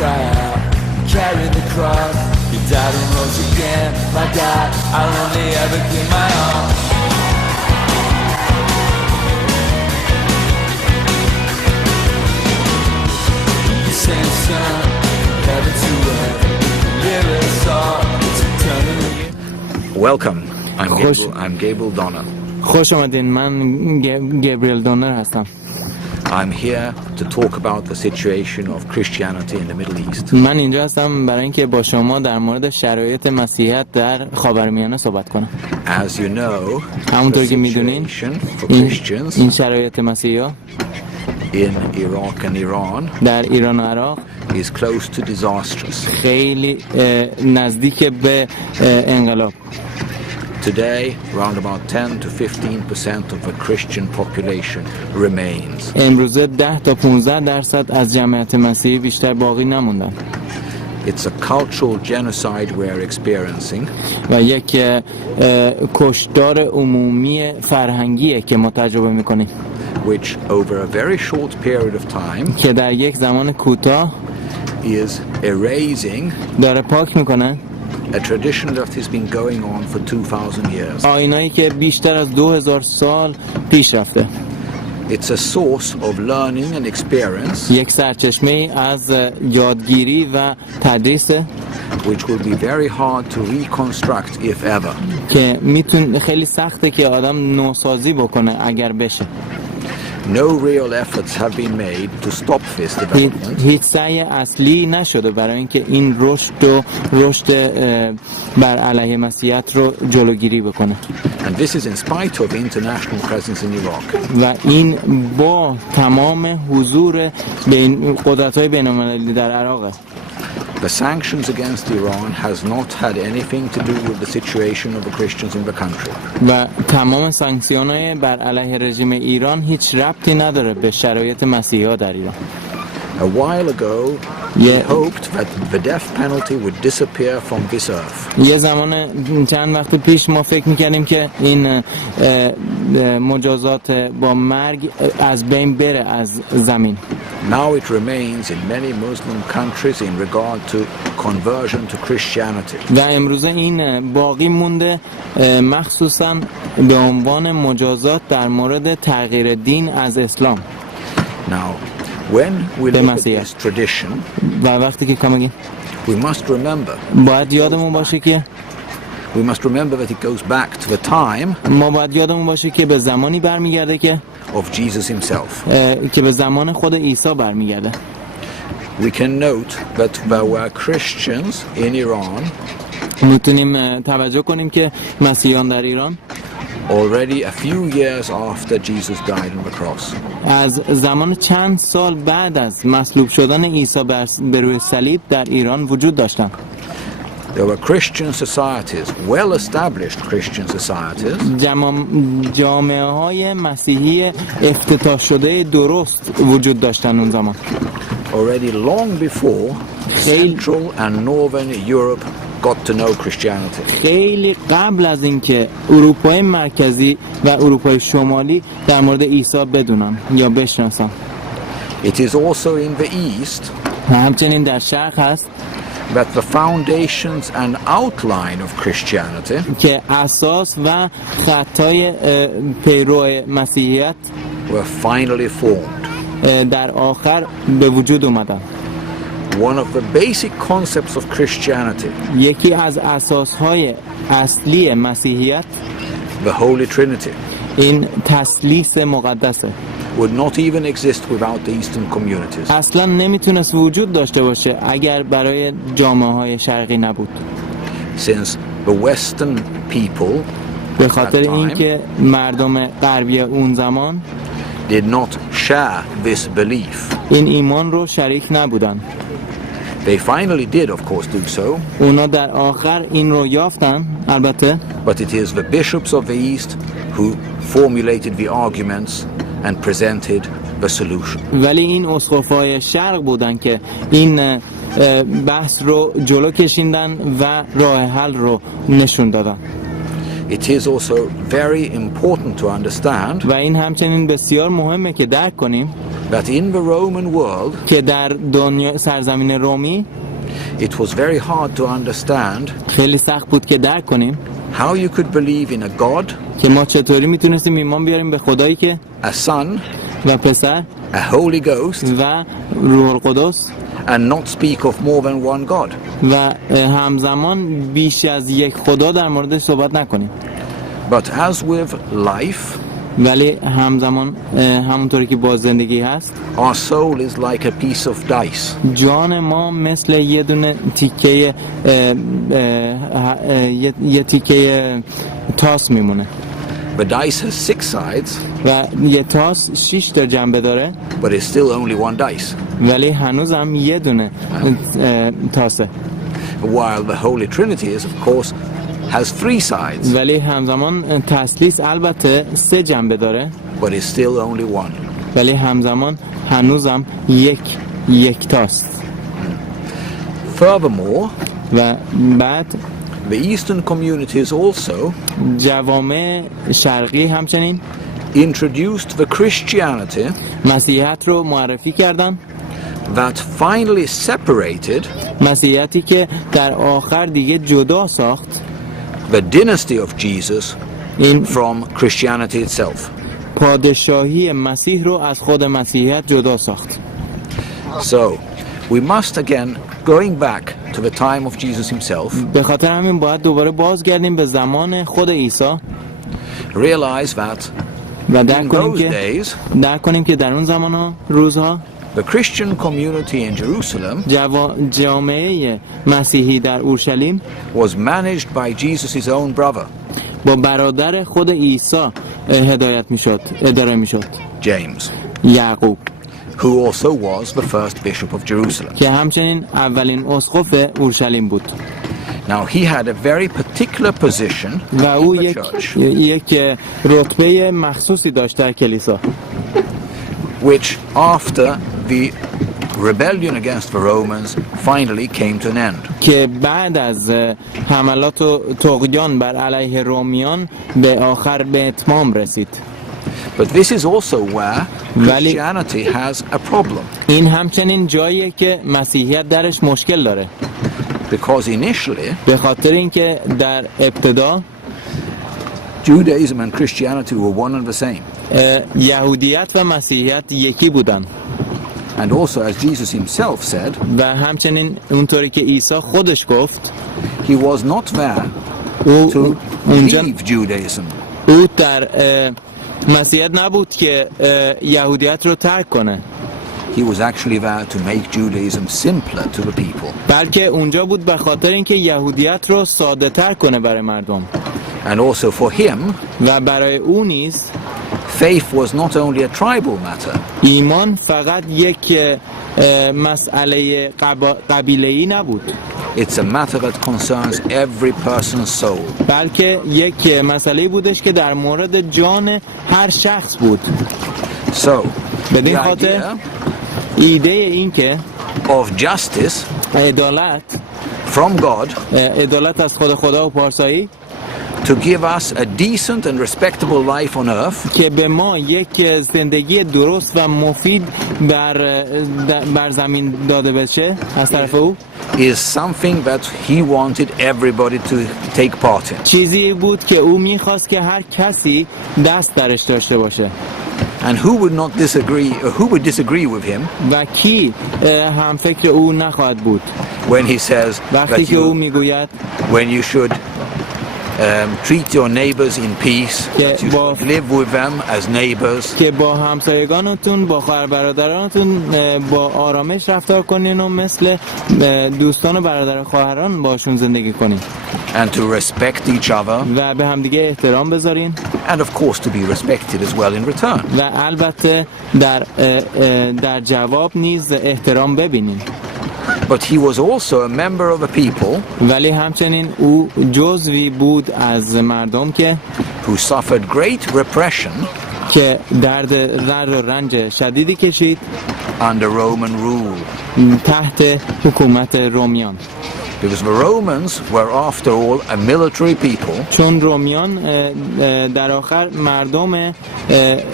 cry out, carry the cross. You died and rose again, my God, I'll only ever clean my own. You sent son, heaven to earth, live us all, it's eternally. Welcome, I'm Gabriel Donner. خوش آمدین. من گابریل دونر هستم. I'm here to talk about the situation of Christianity in the Middle East. من اینجا هستم برای اینکه با شما در مورد شرایط مسیحیت در خاورمیانه صحبت کنم. As you know, همونطور که میدونین این شرایط مسیحی‌ها in Iraq and Iran در ایران و عراق is close to disastrous. خیلی نزدیک به انقلاب. Today, around about 10 to 15% of the Christian population remains. امروزه 10 تا 15% از جمعیت مسیحی بیشتر باقی نموندن. It's a cultural genocide we're experiencing. و یک کشتار عمومی فرهنگیه که ما تجربه میکنیم. Which over a very short period of time که در یک زمان کوتاه is erasing داره پاک میکنه a tradition that has been going on for 2000 years. آیینایی که بیشتر از 2000 سال پیش رفته. It's a source of learning and experience یک سرچشمه از یادگیری و تدریس which will be very hard to reconstruct if ever. که خیلی سخته که آدم نوسازی بکنه اگر بشه. No real efforts have been made to stop this development. هیچ سعی اصلی نشده برای اینکه این رشد بر علیه مسیحیت رو جلوگیری بکنه. And this is in spite of international presence in Iraq. و این با تمام حضور قدرت‌های بین‌المللی در عراق. The sanctions against Iran has not had anything to do with the situation of the Christians in the country. و تمام سانکسیون‌های بر علیه رژیم ایران هیچ ربطی نداره به شرایط مسیحی‌ها در ایران. A while ago, we hoped that the death penalty would disappear from this earth. یه زمان چند وقت پیش ما فکر می‌کردیم که این مجازات با مرگ از بین بره از زمین. Now it remains in many Muslim countries in regard to conversion to Christianity. و امروزه این باقی مونده مخصوصاً به عنوان مجازات در مورد تغییر دین از اسلام. Now, when we look at this tradition, و وقتی که کامگین we must remember. باید یادمون باشه که We must remember that it goes back to the time ما باید یادمون باشه که به زمانی برمیگرده که of Jesus himself. که به زمان خود عیسی برمیگرده. We can note that there were Christians in Iran میتونیم توجه کنیم که مسیحیان در ایران already a few years after Jesus died on the cross. از زمان چند سال بعد از مصلوب شدن عیسی بر روی صلیب در ایران وجود داشتند. There were Christian societies, well-established Christian societies. جامعه‌های مسیحی افتتاح شده درست وجود داشتن اون زمان. Already long before Central and Northern Europe got to know Christianity. خیلی قبل از اینکه اروپای مرکزی و اروپای شمالی در مورد عیسی بدونن یا بشناسن. It is also in the East همچنین در شرق هست that the foundations and outline of Christianity که اساس و خطای پیرو مسیحیت were finally formed. در آخر به وجود اومدن. One of the basic concepts of Christianity, یکی از اساسهای اصلی مسیحیت the Holy Trinity, این تثلیث مقدسه. would not even exist without the Eastern communities. اصلا نمیتونست وجود داشته باشه اگر برای جامعه‌های شرقی نبود. Since the Western people به خاطر اینکه مردم غربی اون زمان did not share this belief. این ایمان رو شریک نبودن. They finally did, of course, do so. اونا در آخر این رو یافتن البته. But it is the bishops of the East who formulated the arguments and presented the solution. ولی این اسقف‌های شرق بودن که این بحث رو جلو کشیندن و راه حل رو نشون دادن. It is also very important to understand و این همچنین بسیار مهمه که درک کنیم that in the Roman world که در دنیا سرزمین رومی it was very hard to understand خیلی سخت بود که درک کنیم how you could believe in a God, که ما چطوری میتونستیم ایمان بیاریم به خدایی که a Son, و پسر a Holy Ghost, و روح القدس and not speak of more than one God. و همزمان بیش از یک خدا در موردش صحبت نکنیم. But as with life, ولی همزمان همونطوری که با زندگی هست our soul is like a piece of dice. جان ما مثل یه دونه تیکه یه تیکه تاس میمونه. The dice has 6 sides, و یه تاس 6 تا جنبه داره but it's still only one dice. ولی هنوزم یه دونه تاسه. While the Holy Trinity is, of course, has 3 sides, ولی همزمان تثلیث البته 3 جنبه داره but it's still only one. ولی همزمان هنوزم یک تاست. Furthermore, و بعد the Eastern communities also جوامع شرقی همچنین introduced the Christianity مسیحیت رو معرفی کردن، that finally separated مسیحیتی که در آخر دیگه جدا ساخت the dynasty of Jesus این from Christianity itself. پادشاهی مسیح رو از خود مسیحیت جدا ساخت. So, we must again, going back to the time of Jesus himself, به خاطر همین باید دوباره بازگردیم به زمان خود عیسی realize that و درک کنیم که در اون زمان‌ها روزها the Christian community in Jerusalem جامعه مسیحی در اورشلیم was managed by Jesus' own brother, با برادر خود عیسی اداره میشد James, یعقوب، who also was the first bishop of Jerusalem. که همچنین اولین اسقف اورشلیم بود. Now he had a very particular position و او in the church, یک رتبه مخصوصی داشت در کلیسا، which after the rebellion against the Romans finally came to an end. که بعد از حملات و طغیان بر علیه رومیان به آخر به اتمام رسید. But this is also where Christianity has a problem, این همچنین جاییه که مسیحیت درش مشکل داره، because initially به خاطر اینکه در ابتدا Judaism and Christianity were one and the same. یهودیت و مسیحیت یکی بودن. And also, as Jesus himself said, و همچنین اونطوری که عیسی خودش گفت he was not there to leave Judaism. او در مسیحیت نبود که یهودیت رو ترک کنه، He was actually there to make Judaism simpler to the people. بلکه اونجا بود به خاطر اینکه یهودیت رو ساده تر کنه برای مردم. And also for him, و برای او نیز faith was not only a tribal matter, ایمان فقط یک مسئله قبیله‌ای نبود، it's a matter that concerns every person's soul. بلکه یک مسئله بودش که در مورد جان هر شخص بود. So, بدین the خاطر idea ایده این که of justice عدالت from God عدالت از خدا و پارسایی to give us a decent and respectable life on earth که به ما یک زندگی درست و مفید بر زمین داده بشه از طرف او is something that he wanted everybody to take part in. چیزی بود که او میخواست که هر کسی دست درش داشته باشه. And who would not disagree, or who would disagree with him و کی هم فکر او نخواهد بود when he says وقتی that که او میگوید when you should treat your neighbors in peace, that you should live with them as neighbors, که با همسایگانتون با خواهر برادرانتون با آرامش رفتار کنین و مثل دوستان و برادر خواهران باشون زندگی کنین and to respect each other, و به همدیگه احترام بذارین and of course to be respected as well in return. و البته در جواب نیز احترام ببینین. But he was also a member of a people ولی همچنین او جزوی بود از مردم که who suffered great repression که درد و رنج شدیدی کشید under Roman rule. تحت حکومت رومیان. Because the Romans were after all a military people چون رومیان در آخر مردم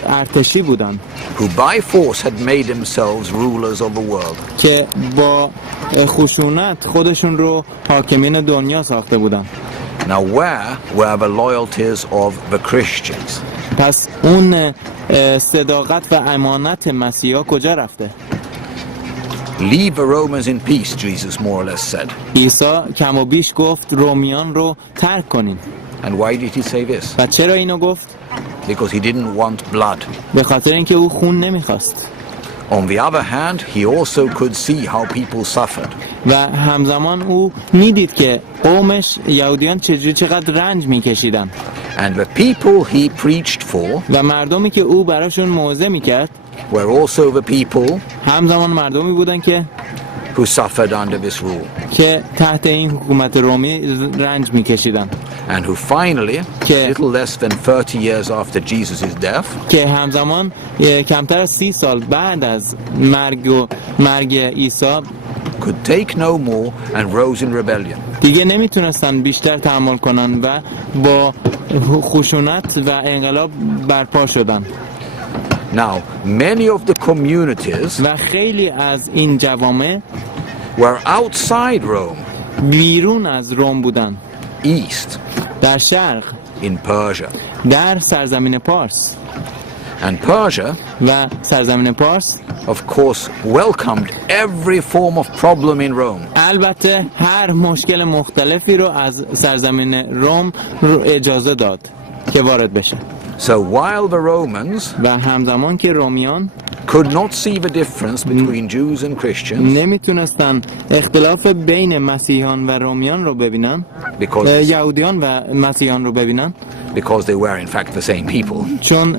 ارتشی بودن who by force had made themselves rulers of the world. که با خشونت خودشون رو حاکمین دنیا ساخته بودن. Now where were the loyalties of the Christians? پس اون صداقت و امانت مسیحا کجا رفته؟ Leave the Romans in peace, Jesus more or less said. عیسی کم و بیش گفت رومیان رو ترک کنین. And why did he say this? و چرا اینو گفت؟ Because he didn't want blood. به خاطر اینکه او خون نمیخواست. On the other hand, he also could see how people suffered. و همزمان او میدید که قومش یهودیان چقدر رنج میکشیدن. And the people he preached for و مردمی که او براشون موعظه میکرد were also the people همزمان مردمی بودن که who suffered under this rule. که تحت این حکومت رومی رنج میکشیدن. And who finally, که little less than 30 years after Jesus' death, که همزمان کمتر از 30 سال بعد از مرگ عیسی could take no more and rose in rebellion. دیگه نمیتونستن بیشتر تحمل کنن و با خشونت و انقلاب برپا شدن. Now, many of the communities و خیلی از این جوامع were outside Rome, بیرون از روم بودن، east, در شرق، in Persia. در سرزمین پارس. And Persia, و سرزمین پارس of course, welcomed every form of problem in Rome. البته هر مشکل مختلفی رو از سرزمین روم رو اجازه داد که وارد بشه. So while the Romans و همزمان که رومیان could not see the difference between Jews and Christians, نمیتونستن اختلاف بین مسیحیان و رومیان رو ببینن، یهودیان و مسیحیان رو ببینن، because they were in fact the same people. چون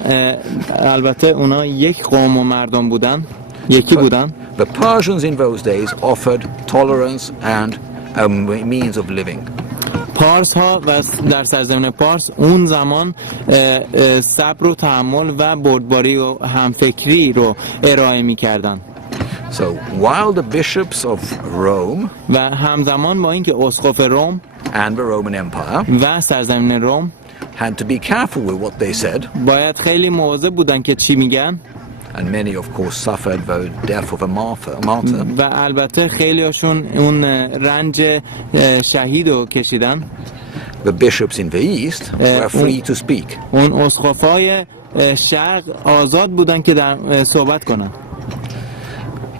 البته اونا یک قوم و مردم بودن، یکی بودن. The Persians in those days offered tolerance and a means of living. پارس ها و در سرزمین پارس اون زمان صبر و تحمل و بردباری و همفکری رو ارائه می کردن. So while the bishops of Rome و همزمان با اینکه اسقف روم and the Roman Empire و سرزمین روم had to be careful with what they said, باید خیلی مواظب بودن که چی میگن. and many of course suffered the death of a martyr. و البته خیلی هاشون اون رنج شهید رو کشیدن. The bishops in the east were free to speak. اون اسقفای شرق آزاد بودن که در صحبت کنن.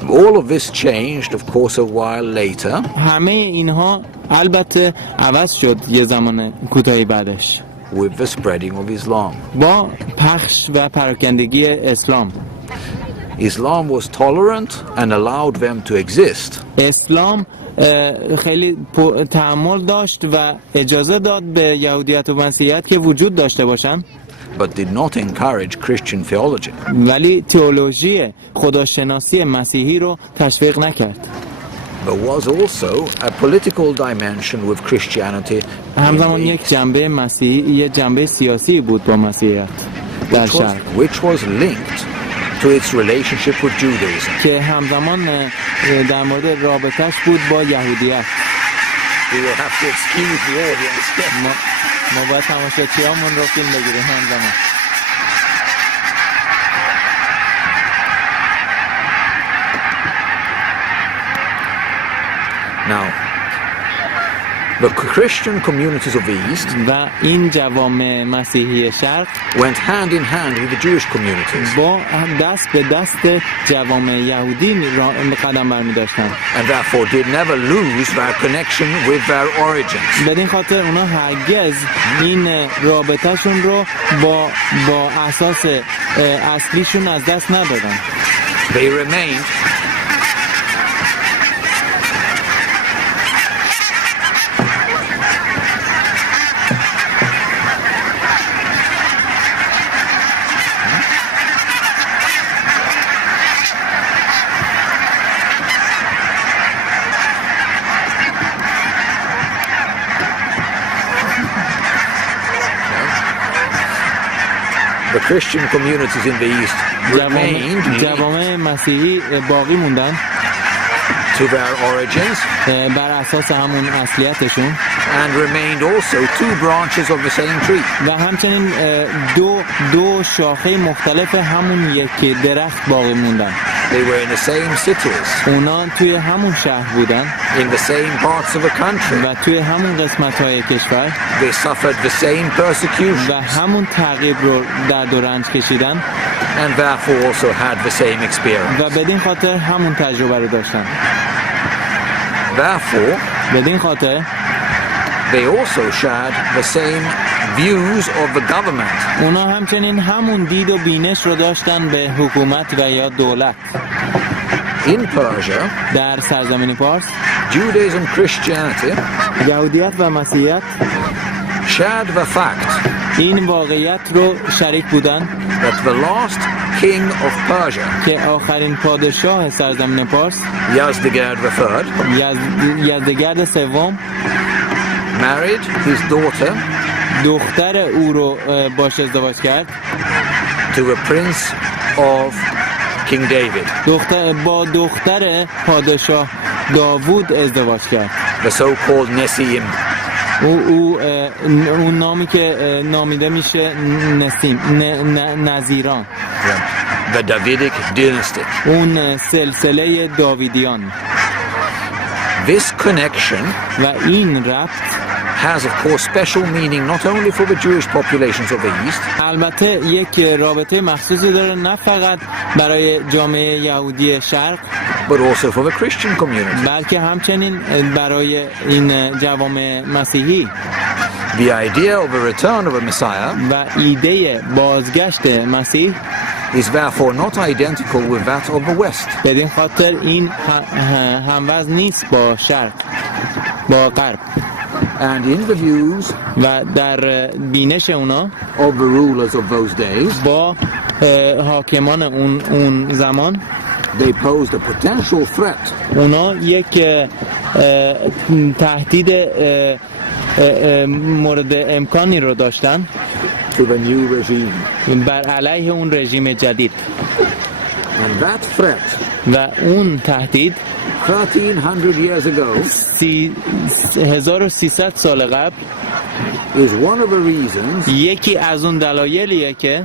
All of this changed of course a while later. همه اینها البته عوض شد یه زمان کوتاهی بعدش with the spreading of Islam. با پخش و پراکندگی اسلام. Islam was tolerant and allowed them to exist. اسلام خیلی تحمل داشت و اجازه داد به یهودیت و مسیحیت که وجود داشته باشن، but did not encourage Christian theology. ولی تئولوژی خداشناسی مسیحی رو تشویق نکرد. There was also a political dimension with Christianity, همزمان یک جنبه مسیحی، یک جنبه سیاسی بود با مسیحیت در شرق، which was linked to its relationship with Judaism. که همزمان در مورد رابطش بود با یهودیت. We will have to excuse the audience. ما باید تماشاچیامون رو فیلم بگیریم همزمان. Now, the Christian communities of the East و این جوامع مسیحی شرق went hand in hand with the Jewish communities, با دست به دست جوامع یهودی قدم برمی داشتن، and therefore did never lose their connection with their origins. بدین خاطر اونا هرگز این رابطهشون رو با اساس اصلیشون از دست ندادن. They remained the Christian communities in the East remained جوامع مسیحی باقی موندن to their origins بر اساس همون اصلیتشون and remained also two branches of the same tree. و همچنین دو شاخه مختلف همون یک درخت باقی موندن. They were in the same cities, اونا توی همون شهر بودن in the same parts of the country. و توی همون قسمت‌های کشور They suffered the same persecution و همون تعقیب رو درد و رنج کشیدن and therefore also had the same experience. و بدین خاطر همون تجربه رو داشتن. Therefore, بدین خاطر they also shared the same views of the government. اونا همچنین همون دید و بینش رو داشتن به حکومت و یا دولت. In Persia, در سرزمین پارس Judaism, Christianity یهودیت و مسیحیت shared the fact این واقعیت رو شریک بودن that the last king of Persia, که آخرین پادشاه سرزمین پارس Yazdegerd III, یزدگرد سوم married his daughter دختر او رو باش ازدواج کرد to a prince of King David, با دختر پادشاه داوود ازدواج کرد. the so-called Nesiim. اون نامی که نامیده میشه نظیران، The Davidic dynasty. اون سلسله داویدیان. This connection و این ربط has of course special meaning not only for the Jewish populations of the East, البته یک رابطه مخصوصی داره نه فقط برای جامعه یهودی شرق but also for the Christian community. بلکه همچنین برای این جوامع مسیحی. The idea of the return of a Messiah و ایده بازگشت مسیح is therefore not identical with that of the West. بدین خاطر این هموزن نیست با شرق، با غرب. And in the views و در بینش اونا of the rulers of those days, با حاکمان اون زمان they posed a potential threat اونا یک تهدید مورد امکانی رو داشتن to the new regime. بر علیه اون رژیم جدید. And that threat, و اون تهدید 1300 years ago, 1300 سال قبل is one of the reasons یکی از اون دلایلیه که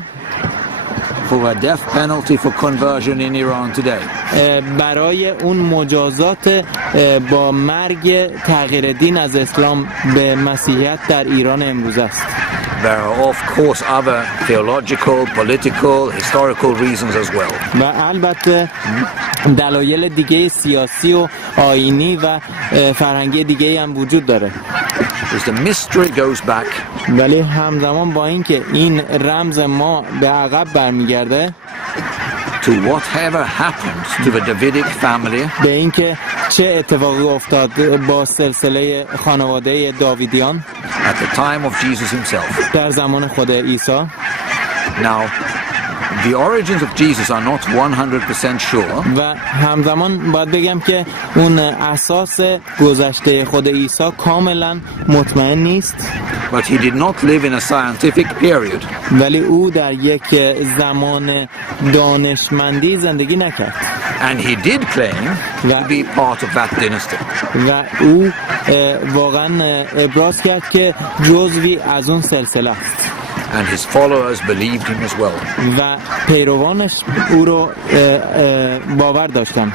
for a death penalty for conversion in Iran today. برای اون مجازات با مرگ تغییر دین از اسلام به مسیحیت در ایران امروز است. There are of course other theological, political, historical reasons as well. و البته دلایل دیگه سیاسی و آیینی و فرهنگی دیگه هم وجود داره. As the mystery goes back ولی همزمان با این که این رمز ما به عقب برمیگرده to whatever happened to the Davidic family به این که چه اتفاقی افتاد با سلسله خانواده داویدیان at the time of Jesus himself. در زمان خود عیسی. Now, the origins of Jesus are not 100% sure, و همزمان باید بگم که اون اساس گذشته خود عیسی کاملا مطمئن نیست، but he did not live in a scientific period. ولی او در یک زمان دانشمندی زندگی نکرد And he did claim to be part of that dynasty. و او واقعا ابراز کرد که جزوی از اون سلسله است And his followers believed him as well. و پیروانش او رو باور داشتن.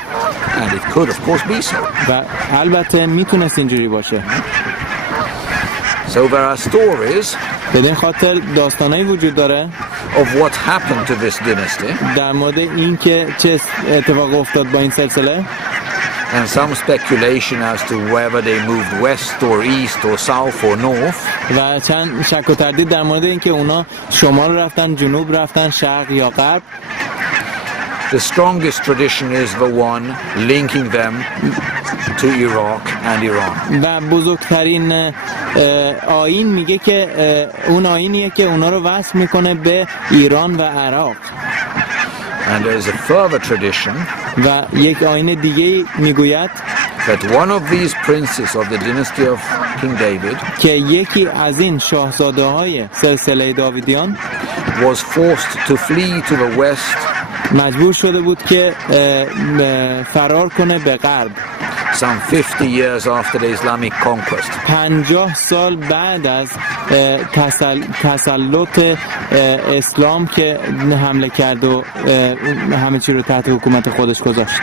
And it could of course be so. و البته میتونست اینجوری باشه. So there are stories بدین خاطر داستانایی وجود داره of what happened to this dynasty, در مورد این که چه اتفاق افتاد با این سلسله and some speculation as to whether they moved west or east or south or north. و چند شک و تردید در مورد این که اونا شمال رفتن، جنوب رفتن، شرق یا غرب. The strongest tradition is the one linking them to Iraq and Iran. و بزرگترین آیین میگه که اون آیینیه که اونا رو وصل میکنه به ایران و عراق. And there is a further tradition و یک آیین دیگه میگوید that one of these princes of the dynasty of King David که یکی از این شاهزاده های سلسله داویدیان was forced to flee to the west مجبور شده بود که فرار کنه به غرب some 50 years after the Islamic conquest. 50 سال بعد از تسلط اسلام که حمله کرد و همه چی رو تحت حکومت خودش گذاشت.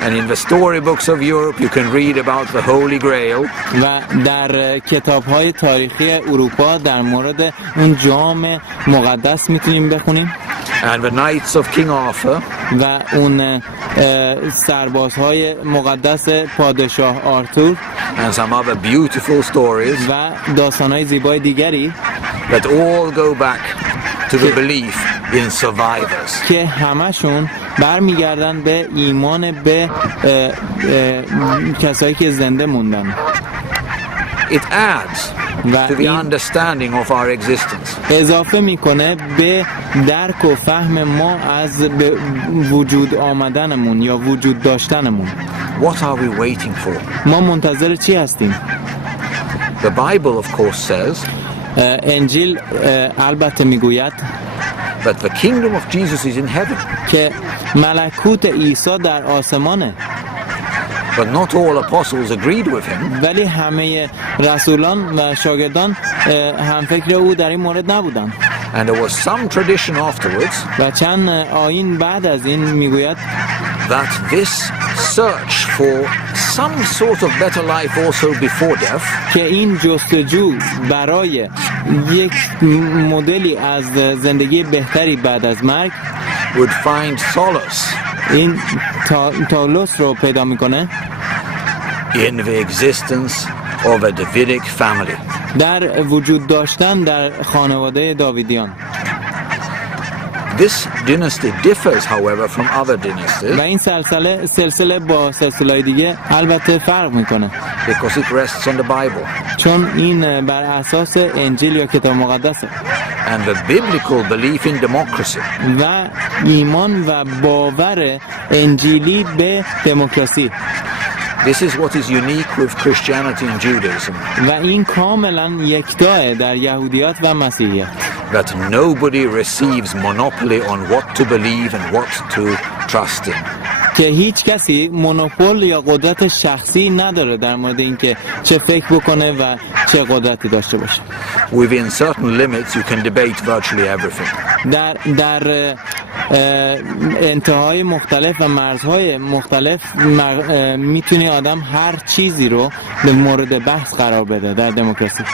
And in the storybooks of Europe you can read about the Holy Grail. و در کتاب‌های تاریخی اروپا در مورد اون جام مقدس میتونیم بخونیم. And the Knights of King Arthur. و اون سربازهای مقدس پادشاه آرتور. And some other beautiful stories. و داستان‌های زیبای دیگری. That all go back to the belief in survivors. که همشون برمیگردن به ایمان به کسایی که زنده موندن. It adds to the understanding of our existence. اضافه میکنه به درک و فهم ما از وجود آمدنمون یا وجود داشتنمون. What are we waiting for? ما منتظر چی هستیم؟ The Bible of course says انجیل البته میگوید that the kingdom of Jesus is in heaven. که ملکوت عیسی در آسمانه. But not all apostles agreed with him. ولی همه رسولان و شاگردان هم فکر او در این مورد نبودند. And there was some tradition afterwards. و چند آیین بعد از این میگوید that this search for some sort of better life also before death. که این جستجو برای یک مدلی از زندگی بهتری بعد از مرگ would find solace. این تالوس رو پیدا میکنه in the existence of a Davidic family. در وجود داشتن در خانواده داویدیان. This dynasty differs, however, from other dynasties. و این سلسله با سلسله‌های دیگه البته فرق میکنه. Because it rests on the Bible. چون این بر اساس انجیل یا کتاب مقدسه. And the biblical belief in democracy. و ایمان و باور انجیلی به دموکراسی. This is what is unique with Christianity and Judaism. و این کاملا یکتاه در یهودیت و مسیحیت. That nobody receives monopoly on what to believe and what to trust in. که هیچ کسی مونوپول یا قدرت شخصی نداره در مورد اینکه چه فکر بکنه و چه قدرتی داشته باشه. Within certain limits you can debate virtually everything. در انتهای مختلف و مرزهای مختلف میتونی آدم هر چیزی رو به مورد بحث قرار بده در دموکراسی.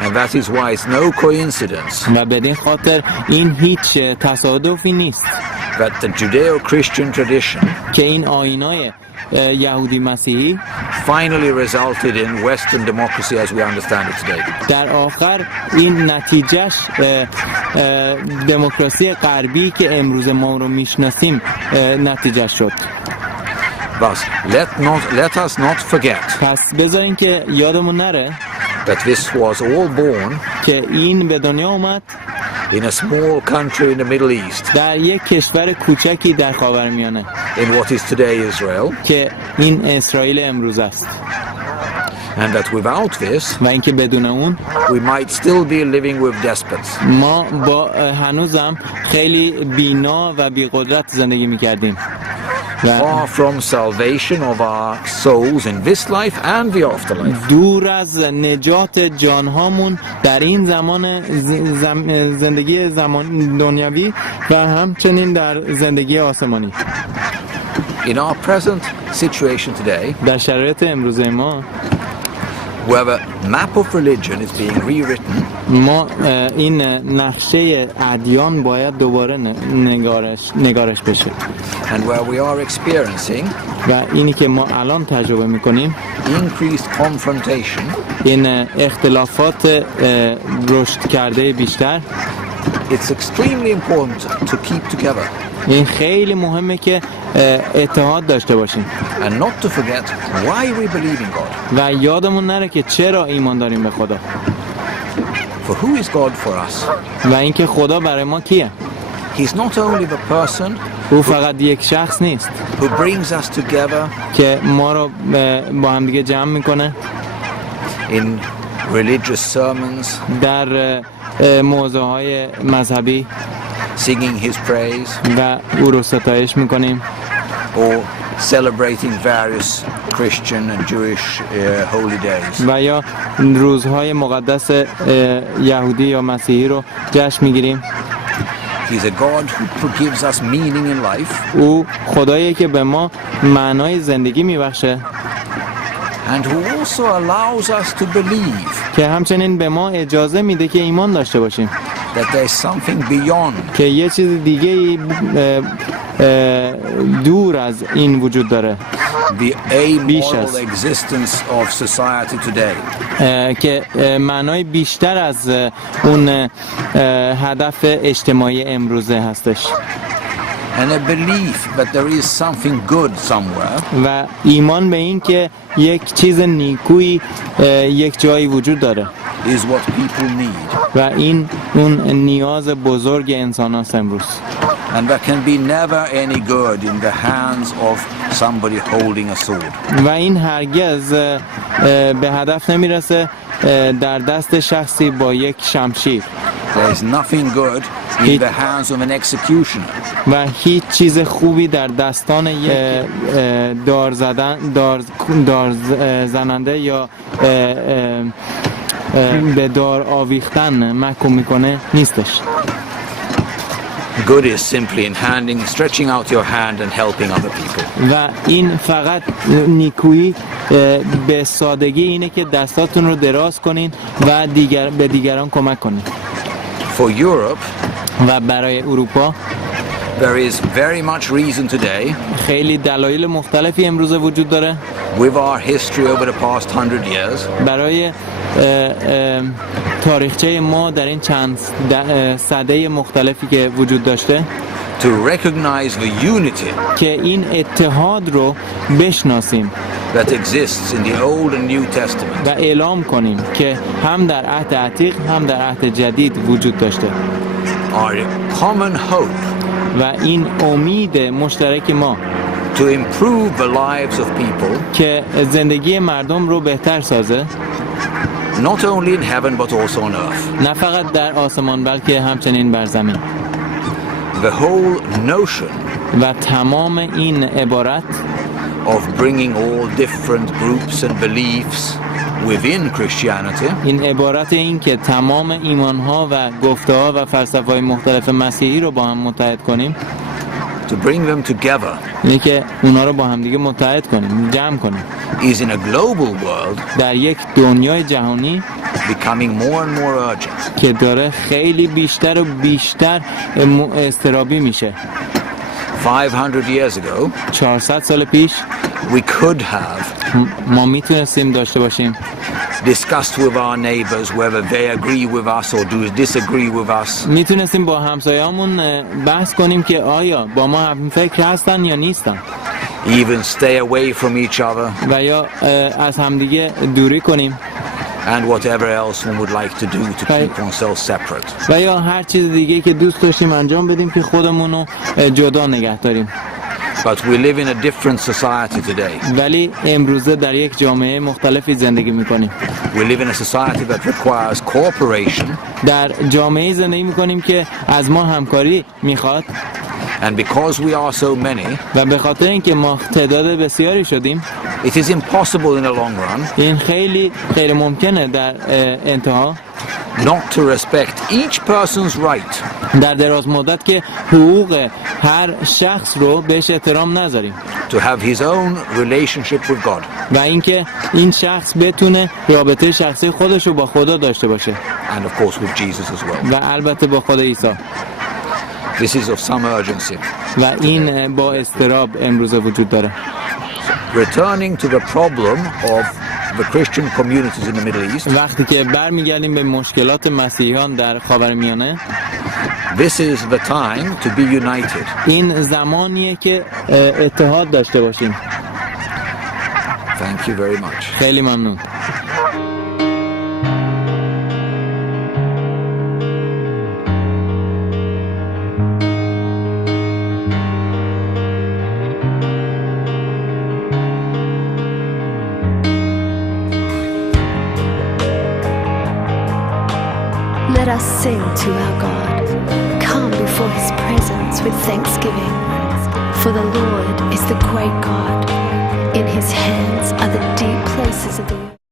And that is why it's no coincidence. و بدین خاطر این هیچ تصادفی نیست. That the Judeo-Christian tradition که این آیین‌های یهودی مسیحی finally resulted in Western democracy as we understand it today. در آخر این نتیجهش دموکراسی غربی که امروز ما رو میشناسیم نتیجه شد. Thus, let us not forget پس بذارین که یادمون نره that this was all born که این به دنیا اومد in a small country in the Middle East. در یک کشور کوچکی در خاورمیانه. In what is today Israel. که این اسرائیل امروز است. And that without this, و اینکه بدون اون we might still be living with despots. ما با هنوزم خیلی بینا و بی‌قدرت زندگی می‌کردیم. Far from salvation of our souls in this life and the afterlife. دور از نجات جانهامون در این زمان زندگی دنیوی و همچنین در زندگی آسمانی. In our present situation today, در شرایط امروزه ما where the map of religion is being rewritten, ما این نقشه ادیان باید دوباره نگارش بشه. and where we are experiencing و اینی که ما الان تجربه میکنیم increased confrontation, این اختلافات رشد کرده بیشتر. it's extremely important to keep together. این خیلی مهمه که اتحاد داشته باشیم and not to forget why we believe in God. و یادمون نره که چرا ایمان داریم به خدا. For who is God for us? و اینکه خدا برای ما کیه؟ He's not only the person او فقط یک شخص نیست who brings us together که ما رو با هم دیگه جمع میکنه in religious sermons, در موضوعهای مذهبی singing his praise, و او رو ستایش میکنیم or celebrating various Christian and Jewish holy days. و یا روزهای مقدس یهودی یا مسیحی رو جشن میگیریم. He's a God who gives us meaning in life. او خداییه که به ما معنای زندگی میبخشه. And who also allows us to believe که همچنین به ما اجازه میده که ایمان داشته باشیم. that there's something beyond. که یه چیز دیگه دور از این وجود داره. The amoral existence of society today. که معنای بیشتر از اون هدف اجتماعی امروزه هستش. And a belief that there is something good somewhere. و ایمان به این که یک چیز نیکویی یک جایی وجود داره. Is what people need. و این اون نیاز بزرگ انسان هست امروز. And there can be never any good in the hands of somebody holding a sword. و این هرگز به هدف نمیرسه در دست شخصی با یک شمشیر. There is nothing good in the hands of an executioner. و هیچ چیز خوبی در دستان دار زننده یا به دار آویختن محکوم میکنه نیستش. Good is simply in stretching out your hand and helping other people. و این فقط نیکویی به سادگی اینه که دستاتون رو دراز کنین و به دیگران کمک کنین. For Europe, و برای اروپا there is very much reason today. خیلی دلایل مختلفی امروزه وجود داره. With our history over the past 100 years. برای تاریخچه ما در این چند سده مختلفی که وجود داشته to recognize the unity که این اتحاد رو بشناسیم that exists in the Old and New Testament. و اعلام کنیم که هم در عهد عتیق هم در عهد جدید وجود داشته. Our common hope و این امید مشترک ما to improve the lives of people که زندگی مردم رو بهتر سازه. Not only in heaven but also on earth. نه فقط در آسمان بلکه همچنین بر زمین. The whole notion و تمام این عبارت of bringing all different groups and beliefs within Christianity. این عبارت این که تمام ایمانها و گفته‌ها و فلسفه‌های مختلف مسیحی رو با هم متحد کنیم. To bring them together. اینه که اونا رو با هم دیگه متحد کنیم، جمع کنیم. Is in a global world. در یک دنیای جهانی Becoming more and more urgent. که داره خیلی بیشتر و بیشتر اضطرابی میشه. 500 years ago. 400 سال پیش We could have. ما میتونستیم داشته باشیم. Discussed with our neighbors whether they agree with us or do disagree with us. میتونستیم با همسایه‌مون بحث کنیم که آیا با ما هم فکر هستن یا نیستن. Even stay away from each other. و یا از همدیگه دوری کنیم. And whatever else one would like to do to keep oneself separate. و یا هر چیز دیگه که دوست داشتیم انجام بدیم که خودمون رو جدا نگه داریم. But we live in a different society today. ولی امروزه در یک جامعه مختلفی زندگی میکنیم. We live in a society that requires cooperation. در جامعه زندگی میکنیم که از ما همکاری میخواد. And because we are so many. و به خاطر اینکه ما تعداد بسیاری شدیم. It is impossible in the long run. این خیلی غیر ممکنه در انتها. Not to respect each person's right. در دراز مدت که حقوق هر شخص رو بهش احترام نذاریم. To have his own relationship with God. و اینکه این شخص بتونه رابطه شخصی خودش رو با خدا داشته باشه. And of course with Jesus as well. و البته با خدا عیسی. This is of some urgency. و این با اضطراب امروزه وجود داره. Returning to the problem of the Christian communities in the Middle East. وقتی که برمیگردیم به مشکلات مسیحیان در خاورمیانه. This is the time to be united. این زمانیه که اتحاد داشته باشیم. Thank you very much. خیلی ممنون. Let us sing to our God. Come before his presence with thanksgiving. For the Lord is the great God. In his hands are the deep places of the earth.